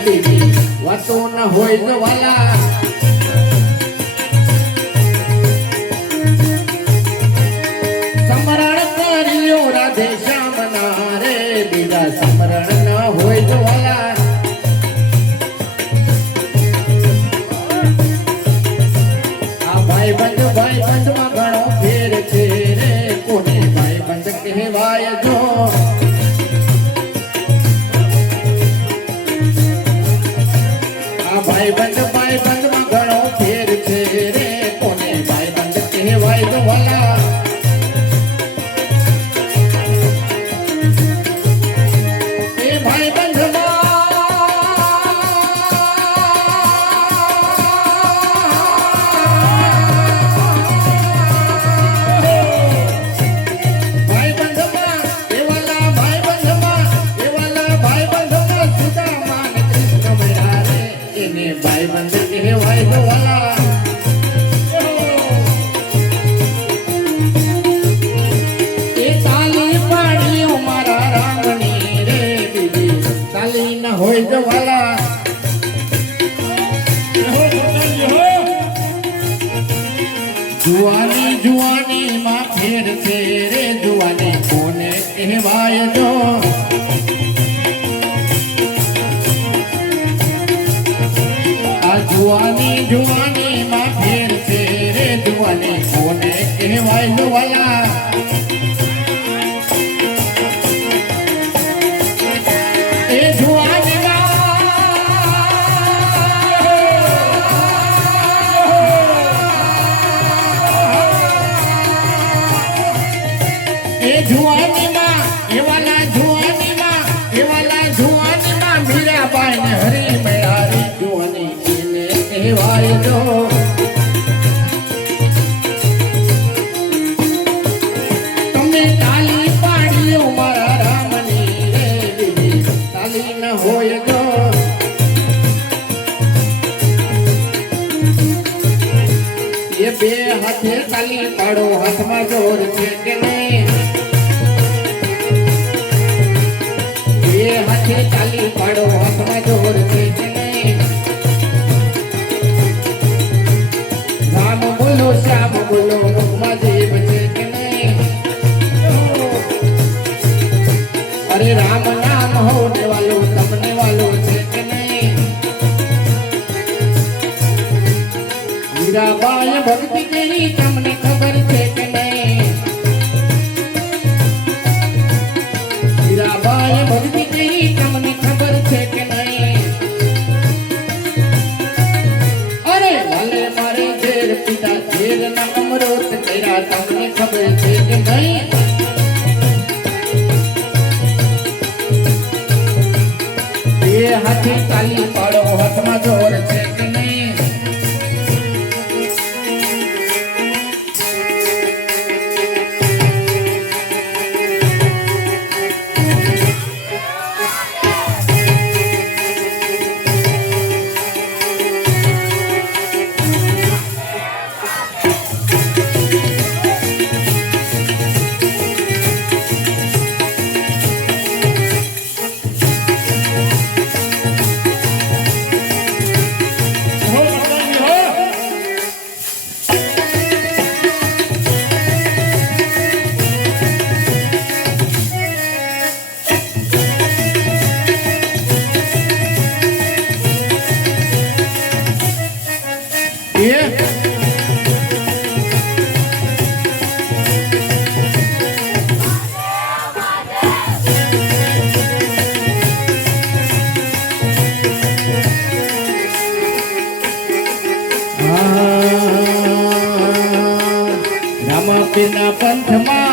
બીજી વાતો ન હોય તો વાલા સમરણ કર્યો રાધે શ્યામ ના રે બીજા સમરણ ન હોય તો વાલા આ ભાઈબંધ માં ઘણો ફેર છે રે કોને ભાઈબંધ કહેવાય જો ભાઈબંધ માં ઘણો ફેર છે રે કોને ભાઈબંધ કહેવાય તો વાલા એ ભાઈબંધ ભાઈબંધ કહેવાય તો વાલા એ તાલી પાડી મારા રામની રે બીજી તાલી ન હોય તો વાલા જુવાની માં ફેર છે રે જુવાની કોને કહેવાય જો જુવાની માં ફેર છે રે જુવાની કોને કહેવાય લો વાલા એ જુવાની માં એ વાલા જુવાની માં મીરાબાઈ ને હરી મેળારી જુવાની કહેવાય તો તમે તાલી પાડ્યો મારા રામની રે બીજી તાલી ન હોય તો એ બે હાથે તાલી પાડો હાથમાં જોર છે કે નહીં બે હાથે તાલી પાડો હાથમાં જોર છે કે નહીં રામ બોલો શ્યામ બોલો મુખમાં જીવ છે કે નહીં અરે રામ નામ હોને વાલો તમને વાલો છે કે નહીં મીરાબાઈ ભક્તિ કરી તમને ખબર છે કે નહીં મીરાબાઈ ભક્તિ કરી તમને ખબર છે કે નહીં અરે વાલે મારે ઝેર પીતા ઝેર ના અમૃત કર્યા તમને ખબર છે કે નહીં એ હાથે તાલી પાડો હાથમાં જોર છે કે નહીં રામ પીના પંથમાં